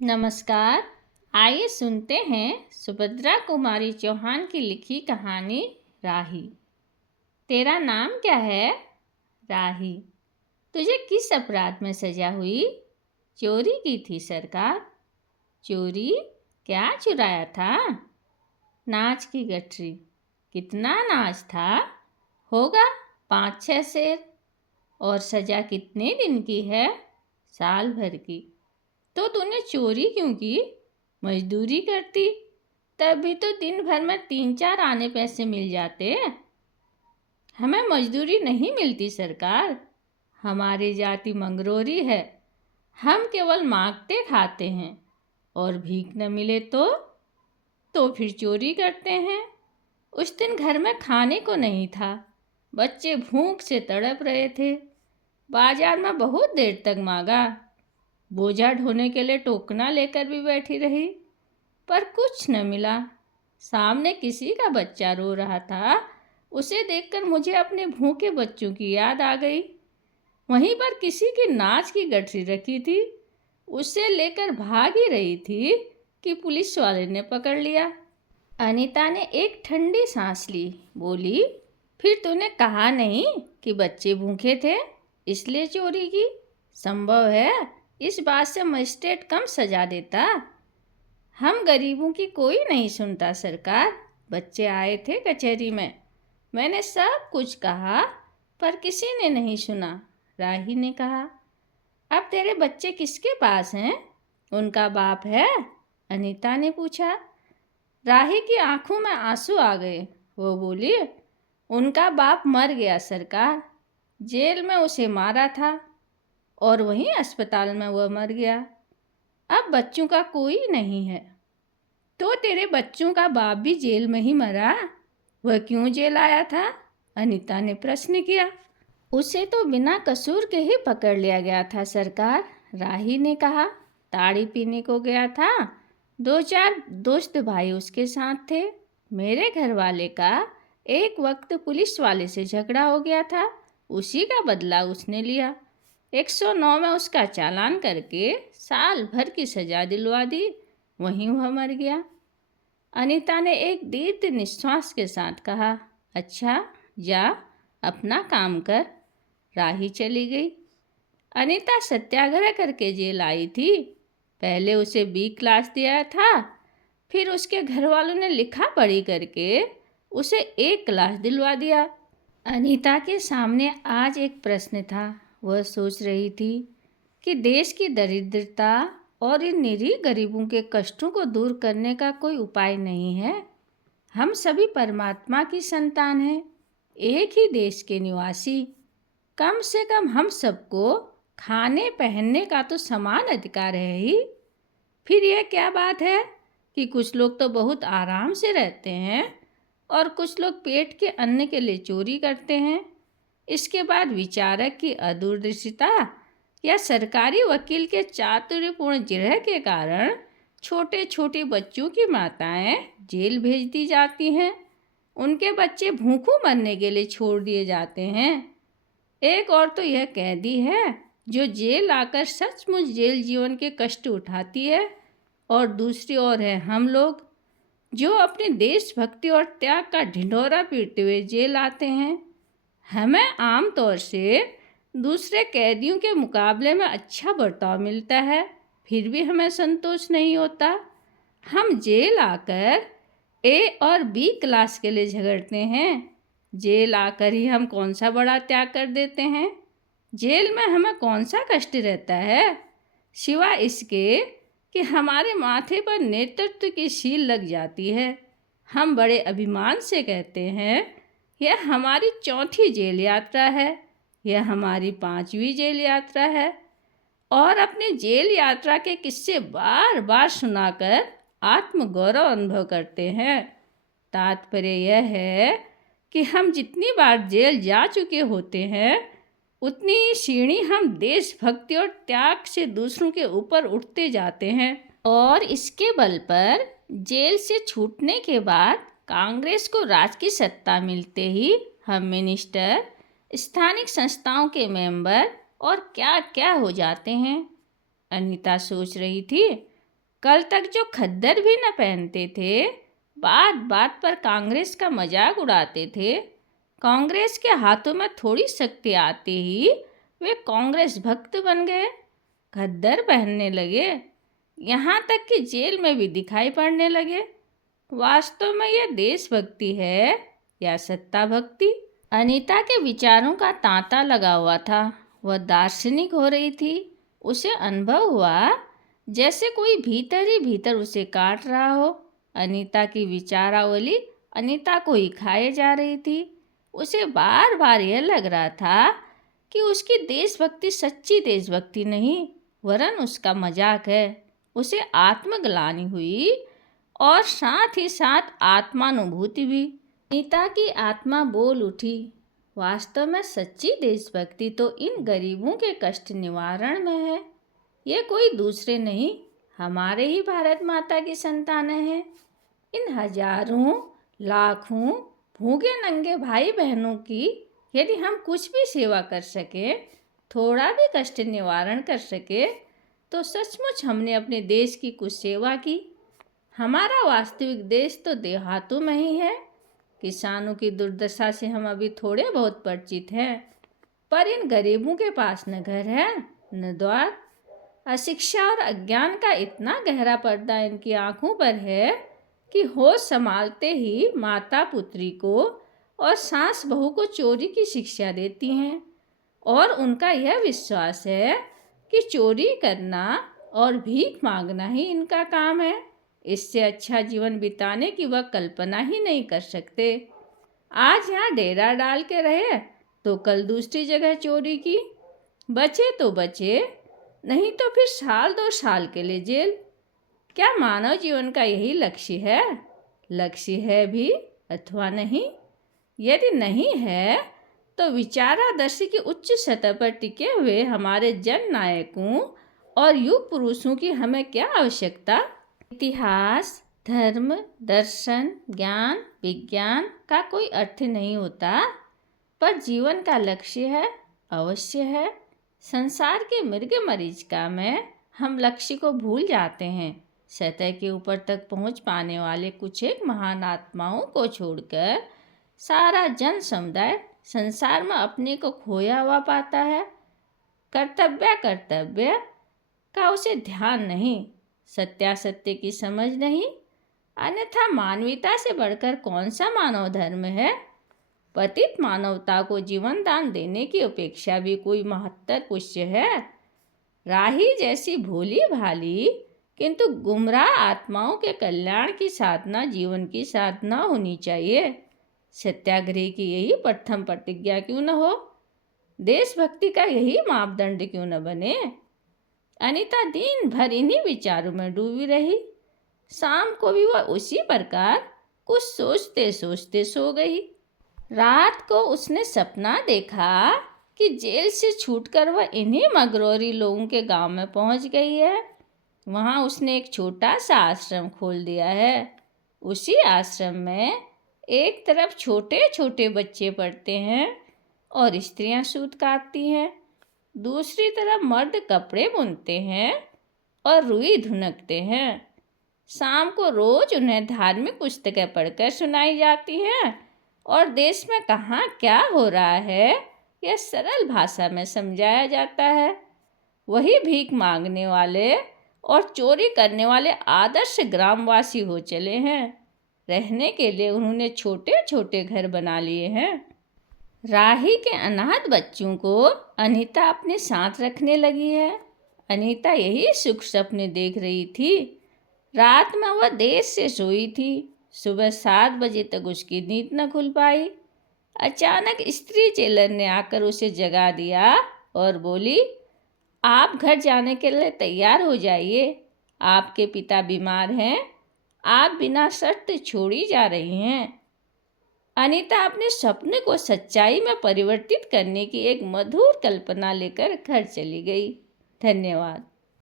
नमस्कार। आइए सुनते हैं सुभद्रा कुमारी चौहान की लिखी कहानी राही। तेरा नाम क्या है? राही। तुझे किस अपराध में सजा हुई? चोरी की थी सरकार। चोरी? क्या चुराया था? नाच की गठरी। कितना नाच था? होगा 5-6 सेर। और सजा कितने दिन की है? साल भर की। तो तूने चोरी क्यों की? मजदूरी करती, तभी तो दिन भर में 3-4 आने पैसे मिल जाते। हमें मजदूरी नहीं मिलती सरकार। हमारी जाति मंगरोरी है। हम केवल मांगते खाते हैं और भीख न मिले तो फिर चोरी करते हैं। उस दिन घर में खाने को नहीं था। बच्चे भूख से तड़प रहे थे। बाजार में बहुत देर तक मांगा। बोझा ढोने के लिए टोकना लेकर भी बैठी रही, पर कुछ न मिला। सामने किसी का बच्चा रो रहा था। उसे देखकर मुझे अपने भूखे बच्चों की याद आ गई। वहीं पर किसी की नाच की गठरी रखी थी। उसे लेकर भाग ही रही थी कि पुलिस वाले ने पकड़ लिया। अनीता ने एक ठंडी सांस ली। बोली, फिर तूने कहा नहीं कि बच्चे भूखे थे इसलिए चोरी की? संभव है इस बात से मजिस्ट्रेट कम सजा देता। हम गरीबों की कोई नहीं सुनता सरकार। बच्चे आए थे कचहरी में, मैंने सब कुछ कहा, पर किसी ने नहीं सुना। राही ने कहा, अब तेरे बच्चे किसके पास हैं? उनका बाप है? अनीता ने पूछा। राही की आंखों में आंसू आ गए। वो बोली, उनका बाप मर गया सरकार। जेल में उसे मारा था और वहीं अस्पताल में वह मर गया। अब बच्चों का कोई नहीं है। तो तेरे बच्चों का बाप भी जेल में ही मरा? वह क्यों जेल आया था? अनीता ने प्रश्न किया। उसे तो बिना कसूर के ही पकड़ लिया गया था सरकार। राही ने कहा। ताड़ी पीने को गया था। 2-4 दोस्त भाई उसके साथ थे। मेरे घर वाले का एक वक्त पुलिस वाले से झगड़ा हो गया था। उसी का बदला उसने लिया। 109 में उसका चालान करके साल भर की सजा दिलवा दी। वहीं वह मर गया। अनीता ने एक दीर्घ निश्वास के साथ कहा, अच्छा, जा अपना काम कर। राही चली गई। अनीता सत्याग्रह करके जेल आई थी। पहले उसे बी क्लास दिया था, फिर उसके घर वालों ने लिखा पढ़ी करके उसे A क्लास दिलवा दिया। अनीता के सामने आज एक प्रश्न था। वह सोच रही थी कि देश की दरिद्रता और इन निरीह गरीबों के कष्टों को दूर करने का कोई उपाय नहीं है। हम सभी परमात्मा की संतान हैं, एक ही देश के निवासी। कम से कम हम सबको खाने पहनने का तो समान अधिकार है ही। फिर यह क्या बात है कि कुछ लोग तो बहुत आराम से रहते हैं और कुछ लोग पेट के अन्न के लिए चोरी करते हैं। इसके बाद विचारक की अदूरदर्शिता या सरकारी वकील के चातुर्यपूर्ण जिरह के कारण छोटे छोटे बच्चों की माताएं जेल भेज दी जाती हैं। उनके बच्चे भूखों मरने के लिए छोड़ दिए जाते हैं। एक और तो यह कैदी है जो जेल आकर सचमुच जेल जीवन के कष्ट उठाती है, और दूसरी ओर है हम लोग जो अपनी देशभक्ति और त्याग का ढिंढोरा पीटते हुए जेल आते हैं। हमें आमतौर से दूसरे कैदियों के मुकाबले में अच्छा बर्ताव मिलता है, फिर भी हमें संतोष नहीं होता। हम जेल आकर A और B क्लास के लिए झगड़ते हैं। जेल आकर ही हम कौन सा बड़ा त्याग कर देते हैं? जेल में हमें कौन सा कष्ट रहता है, सिवाय इसके कि हमारे माथे पर नेतृत्व की शील लग जाती है। हम बड़े अभिमान से कहते हैं, यह हमारी 4थी जेल यात्रा है, यह हमारी 5वीं जेल यात्रा है, और अपनी जेल यात्रा के किस्से बार बार सुनाकर आत्मगौरव अनुभव करते हैं। तात्पर्य यह है कि हम जितनी बार जेल जा चुके होते हैं, उतनी ही सीढ़ी हम देशभक्ति और त्याग से दूसरों के ऊपर उठते जाते हैं। और इसके बल पर जेल से छूटने के बाद कांग्रेस को राज की सत्ता मिलते ही हम मिनिस्टर, स्थानिक संस्थाओं के मेंबर और क्या क्या हो जाते हैं। अनीता सोच रही थी। कल तक जो खद्दर भी न पहनते थे, बात बात पर कांग्रेस का मजाक उड़ाते थे। कांग्रेस के हाथों में थोड़ी शक्ति आते ही वे कांग्रेस भक्त बन गए, खद्दर पहनने लगे, यहाँ तक कि जेल में भी दिखाई पड़ने लगे। वास्तव में यह देशभक्ति है या सत्ता भक्ति? अनीता के विचारों का तांता लगा हुआ था। वह दार्शनिक हो रही थी। उसे अनुभव हुआ जैसे कोई भीतर ही भीतर उसे काट रहा हो। अनीता की विचारावली अनीता को ही खाए जा रही थी। उसे बार बार यह लग रहा था कि उसकी देशभक्ति सच्ची देशभक्ति नहीं, वरन उसका मजाक है। उसे आत्मग्लानि हुई और साथ ही साथ आत्मानुभूति भी। अनीता की आत्मा बोल उठी, वास्तव में सच्ची देशभक्ति तो इन गरीबों के कष्ट निवारण में है। ये कोई दूसरे नहीं, हमारे ही भारत माता की संतानें हैं। इन हजारों लाखों भूखे नंगे भाई बहनों की यदि हम कुछ भी सेवा कर सके, थोड़ा भी कष्ट निवारण कर सके, तो सचमुच हमने अपने देश की कुछ सेवा की। हमारा वास्तविक देश तो देहातों में ही है। किसानों की दुर्दशा से हम अभी थोड़े बहुत परिचित हैं, पर इन गरीबों के पास न घर है न द्वार। अशिक्षा और अज्ञान का इतना गहरा पर्दा इनकी आंखों पर है कि होश संभालते ही माता पुत्री को और सास बहू को चोरी की शिक्षा देती हैं, और उनका यह विश्वास है कि चोरी करना और भीख मांगना ही इनका काम है। इससे अच्छा जीवन बिताने की वह कल्पना ही नहीं कर सकते। आज यहाँ डेरा डाल के रहे तो कल दूसरी जगह चोरी की, बचे तो बचे, नहीं तो फिर साल 2 साल के लिए जेल। क्या मानव जीवन का यही लक्ष्य है? लक्ष्य है भी अथवा नहीं? यदि नहीं है तो विचारादर्शी की उच्च सतह पर टिके हुए हमारे जन नायकों और युग पुरुषों की हमें क्या आवश्यकता? इतिहास, धर्म, दर्शन, ज्ञान, विज्ञान का कोई अर्थ नहीं होता, पर जीवन का लक्ष्य है, अवश्य है। संसार के मृग मरीचिका में हम लक्ष्य को भूल जाते हैं। सतह के ऊपर तक पहुंच पाने वाले कुछ एक महान आत्माओं को छोड़कर सारा जन समुदाय संसार में अपने को खोया हुआ पाता है। कर्तव्य का उसे ध्यान नहीं, सत्यासत्य की समझ नहीं। अन्यथा मानवीयता से बढ़कर कौन सा मानव धर्म है? पतित मानवता को जीवन दान देने की अपेक्षा भी कोई महत्तर पुण्य है? राही जैसी भोली भाली किंतु गुमराह आत्माओं के कल्याण की साधना जीवन की साधना होनी चाहिए। सत्याग्रह की यही प्रथम प्रतिज्ञा क्यों न हो? देशभक्ति का यही मापदंड क्यों न बने? अनीता दिन भर इन्हीं विचारों में डूबी रही। शाम को भी वह उसी प्रकार कुछ सोचते सोचते सो गई। रात को उसने सपना देखा कि जेल से छूटकर वह इन्हीं मगरौरी लोगों के गांव में पहुंच गई है। वहां उसने एक छोटा सा आश्रम खोल दिया है। उसी आश्रम में एक तरफ छोटे छोटे बच्चे पढ़ते हैं और स्त्रियां सूत काटती हैं, दूसरी तरफ मर्द कपड़े बुनते हैं और रुई धुनकते हैं। शाम को रोज उन्हें धार्मिक पुस्तकें पढ़कर सुनाई जाती हैं और देश में कहाँ क्या हो रहा है यह सरल भाषा में समझाया जाता है। वही भीख मांगने वाले और चोरी करने वाले आदर्श ग्रामवासी हो चले हैं। रहने के लिए उन्होंने छोटे छोटे घर बना लिए हैं। राही के अनाथ बच्चों को अनीता अपने साथ रखने लगी है। अनीता यही सुख सपने देख रही थी। रात में वह देर से सोई थी। सुबह 7 बजे तक उसकी नींद न खुल पाई। अचानक स्त्री जेलर ने आकर उसे जगा दिया और बोली, आप घर जाने के लिए तैयार हो जाइए, आपके पिता बीमार हैं, आप बिना शर्त छोड़ी जा रही हैं। अनीता अपने सपने को सच्चाई में परिवर्तित करने की एक मधुर कल्पना लेकर घर चली गई। धन्यवाद।